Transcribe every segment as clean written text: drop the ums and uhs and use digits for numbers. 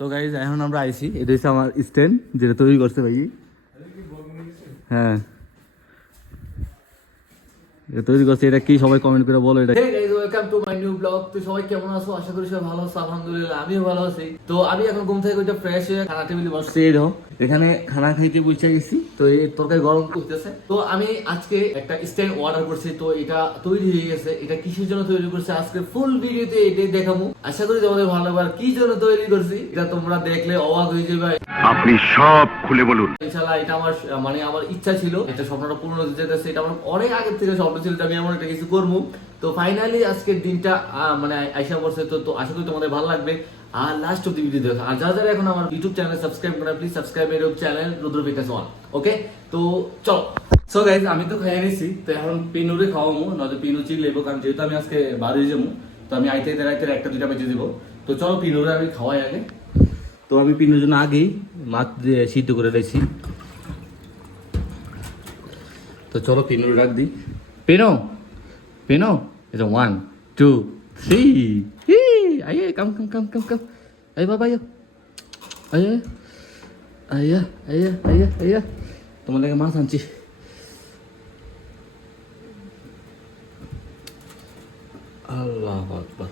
তো গাইজ এখন আমরা আইছি, এটা হচ্ছে আমার স্ট্যান্ড যেটা তৈরি করছে ভাই। হ্যাঁ এটা তৈরি করছে, এটা কি সবাই কমেন্ট করে বলো এটা। Hey guys, welcome to my new vlog. তো সবাই কেমন আছো? আশা করি সবাই ভালো আছো। আলহামদুলিল্লাহ আমিও ভালো আছি। তো আমি এখন ঘুম থেকে উঠে ফ্রেশ হয়ে খানা টেবিলে বসছি। এই দেখো এখানে খানা খাইতে বসে গেছি। তো এই তরকারি গরম করতেছে। তো আমি আজকে একটা স্ট্যান্ড অর্ডার করছি, তো এটা তৈরি হয়ে গেছে। এটা কিসের জন্য তৈরি করছে আজকে ফুল ভিডিওতে এটাই দেখাবো। আশা করি তোমাদের ভালো লাগবে। আর কি জন্য তৈরি করছি এটা তোমরা দেখলে অবাক হয়ে যাবে। আপনি সব খুলে বলুন। ইনশাআল্লাহ এটা আমার আমার ইচ্ছা ছিল, এটা স্বপ্নটা পূর্ণ হতে যেতেছে। এটা আমার অনেক আগের থেকে স্বপ্ন ছিল যে আমি এমন একটা কিছু করবো। তো ফাইনালি আজকের দিনটা আইসা পড়ছে। তো আশা করি তোমাদের ভালো লাগবে। আর লাস্ট অফ দি ভিডিও দেখো। আর যারা যারা এখন আমার ইউটিউব চ্যানেল সাবস্ক্রাইব করে প্লিজ সাবস্ক্রাইব ইউটিউব চ্যানেল রুদ্র বিকাশ 1। ওকে, তো চলো। সো গাইজ আমি তো খাইয়ে নিছি, তো এখন পিনুরে খাওয়াবো, নয়তো পিনু চিল লেবো, কারণ যেহেতু আমি আজকে বাড়ি যাবো। তো আমি আইতে রাইতে একটা দুইটা বেজে দিব। তো চলো পিনুরে আমি খাওয়াই আগে। তো আমি পিনুর জন্য আগেই মাছ দিয়ে সিদ্ধ করে দিয়েছি। তো চলো পিনুর রাখ দিই। পেনো পেনো, এটা 1 2 3 আইয়ে কাম কাম কাম কাম কাম। আই বাবা আইয়া আইয়া আইয়া আইয়া আইয়া আইয়া, তোমার লাগে মাছ আনছি। আল্লাহু আকবার।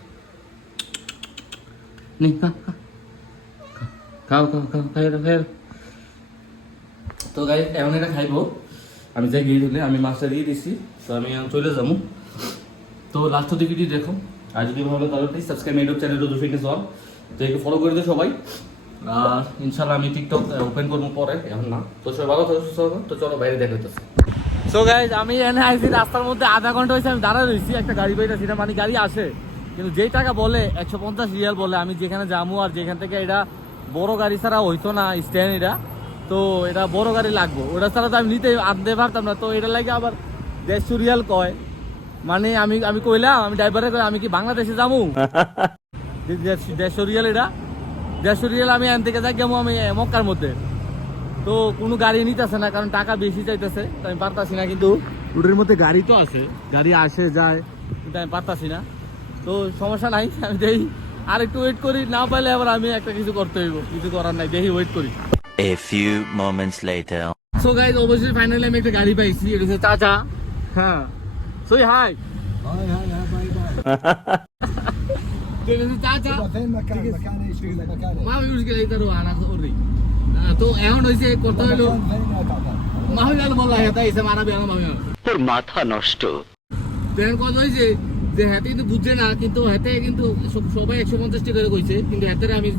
নি খাও খাও খাও খাই খাই। তো গাই এখন এটা খাইবো। আমি যাই গিয়ে দিলে আমি মাছটা দিয়ে দিচ্ছি। তো আমি এখন চলে যাবো। তো লাস্ট অব্দি ভিডিও দেখো। আর যদি ভালো লাগে তাহলে please subscribe YouTube channel Rudra fitness 1। তো একে ফলো করে দিও সবাই। আর ইনশাল্লাহ আমি টিকটক ওপেন করবো পরে, এখন না। তো সবাই ভালো থাকো সুস্থ থাকো। তো চলো বাইরে দেখা হইতেছে। সো গাইজ আমি এনে আইছি, রাস্তার মধ্যে আধা ঘন্টা হয়েছে আমি দাঁড়ায় রয়েছি। একটা গাড়ি পাইতেছি না, মানে গাড়ি আসে কিন্তু যেই টাকা বলে 150 রিয়াল বলে। আমি যেখানে যাবো আর যেখান থেকে এটা বড় গাড়ি ছাড়া হইতো না স্ট্যান্ড এটা। তো এটা বড় গাড়ি লাগবো, ওটা ছাড়া তো আমি আনতে পারতাম না। তো এটা লাগে আবার 150 রিয়াল কয়। মানে আমি কইলাম, আমি ড্রাইভারে কই আমি কি বাংলাদেশে যাবো 150 রিয়াল, এটা 150 রিয়াল আমি এখান থেকে যাই যাবো আমি মক্কার মধ্যে। তো কোনো গাড়ি নিতেছে না, কারণ টাকা বেশি চাইতেছে। তো আমি পারতাছি না, কিন্তু রুটের মধ্যে গাড়ি তো আছে, গাড়ি আসে যায়, কিন্তু আমি পারতাছি না। তো সমস্যা নাই, আমি দেখি আর একটু ওয়েট করি। না পাইলে আবার আমি একটা কিছু করতে হইব, কিছু করার নাই, দেখি ওয়েট করি। A few moments later. So guys অবশ্যই ফাইনালি আমি একটা গাড়ি পাইছি, এটা হচ্ছে চাচা। হ্যাঁ সই হাই চাচা। ما في مشكلة يقدروا أنا أوري. তো এখন হইছে কথা হইলো মাহবি গেল বললা হেতা এসে মারাবি না মাহবি তোর মাথা নষ্ট। দেন কথা হইছে যে হেতে কিন্তু বুঝছে না, কিন্তু হেতে কিন্তু সবাই 150 টাকা করে কইছে, কিন্তু হেতে আমি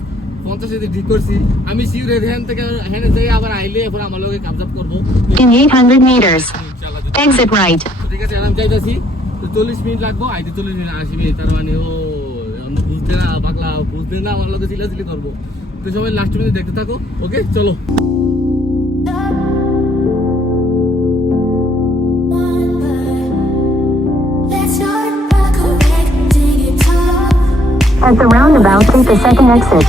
50 টাকা ঠিক করছি। আমি সিউর এখান থেকে হেনে যাই আবার আইলে এখন আমার লগে কাবজাব করব। In 800 meters, exit right. ঠিক আছে আমি যাইতাছি। তো 40 মিনিট লাগবো, আইতে 40 মিনিট 80 মিনিট। তার মানে ও বুঝতে না পাগলা, বুঝতে না আমার লগে চিলাচিলি করবো। তো সবাই লাস্ট মিনিট দেখতে থাকো। ওকে চলো। At the roundabout, take the second exit.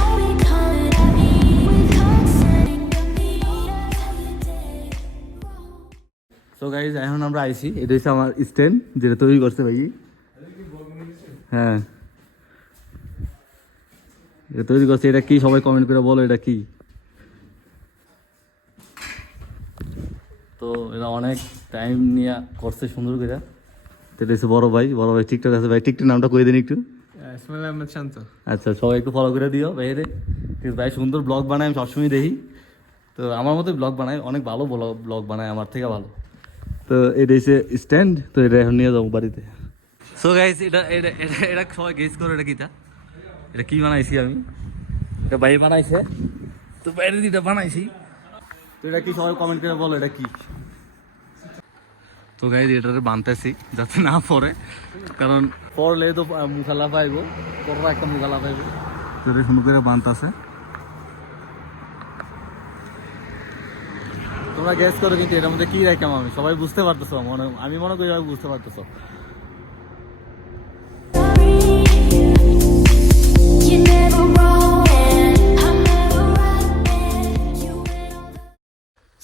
So guys এখন আমরা আইছি, এটা হচ্ছে আমার স্ট্যান্ড যেটা তৈরি করছে ভাই। হ্যাঁ এটা তৈরি করছে, এটা কি সবাই কমেন্ট করে বলো এটা কি। তো এটা অনেক টাইম নিয়ে করছে সুন্দর করে। তো এটা হচ্ছে বড় ভাই টিকটক আছে ভাই, টিকটক নামটা কই দেন একটু। আচ্ছা সবাই একটু ফলো করে দিও ভাইরে। ভাই সুন্দর ব্লগ বানায়, আমি সবসময় দেখি। তো আমার মতো ব্লগ বানায়, অনেক ভালো ব্লগ বানায়, আমার থেকে ভালো। তো এটা হচ্ছে স্ট্যান্ড, তো এটা এখন নিয়ে যাবো বাড়িতে। সো গাইস এটা এটা এটা এটা সবাই গেস করো এটা কিটা, এটা কি বানাইছি আমি। এটা ভাই বানাইছে, তো বাইরে দিটা বানাইছি। তো এটা কি সবাই কমেন্ট করে বলো এটা কি। তো গাইস এটাতে বানতেছি যাতে না পড়ে, কারণ পড়লে তো মুখালা পাইব, পড়া একটা মুখালা পাইব। তো এটা সুন্দর করে বানতেছে। তোমরা গেস করো কিন্তু এটার মধ্যে কি রাখলাম আমি, সবাই বুঝতে পারতেছো, আমি মনে করি সবাই বুঝতে পারতেছো।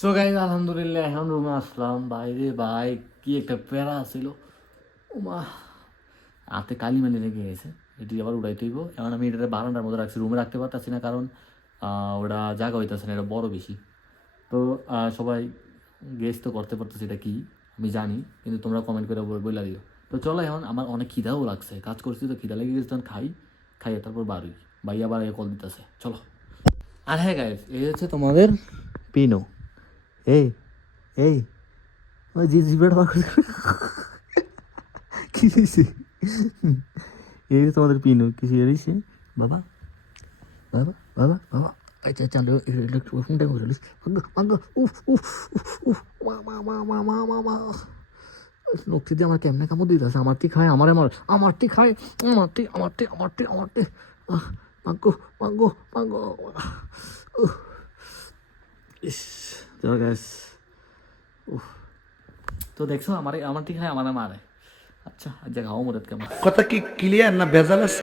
সো গাইজ আলহামদুলিল্লাহ এখন রুমে আসলাম। বাইরে ভাই কি একটা প্যারা ছিল, ও মা হাতে কালি মানে লেগে গেছে। এটি আবার উড়াইতে হইব। এখন আমি এটা বারান্দার মধ্যে রাখছি, রুমে রাখতে পারতেছি না, কারণ ওটা জায়গা হইতেছে না, এটা বড় বেশি। তো সবাই গেস তো করতে পারতেছে এটা কি, আমি জানি, কিন্তু তোমরা কমেন্ট করে বলে দিও। তো চলো এখন আমার অনেক খিদাও লাগছে, কাজ করছি তো খিদা লেগে গেছে, তখন খাইয়ে তারপর বাড়ি ভাই আবার কল দিতেছে, চলো। আর হ্যাঁ গাইস, এই হচ্ছে তোমাদের পিনো। এই এই ওই জিবেটা কি হয়েছে? এই যে তোমাদের পিনো কিছু এসেছে। বাবা বাবা বাবা বাবা আচ্ছা চাঁদ ফোনটা করে উফ উফ উফ মা মা মা মা মা মা মা নক্তি দিয়ে আমার কেমনে কামড় দিতে আছে। আমারটি খায় আমারটি খায় আমারটি মাগো মাগো মাগো। ইস গাইস, তো দেখছো আমারটি খায় আমার মারে। আচ্ছা আজ খাও মদত কেমন কথা কি ক্লিয়ার না ভেজাল আছে?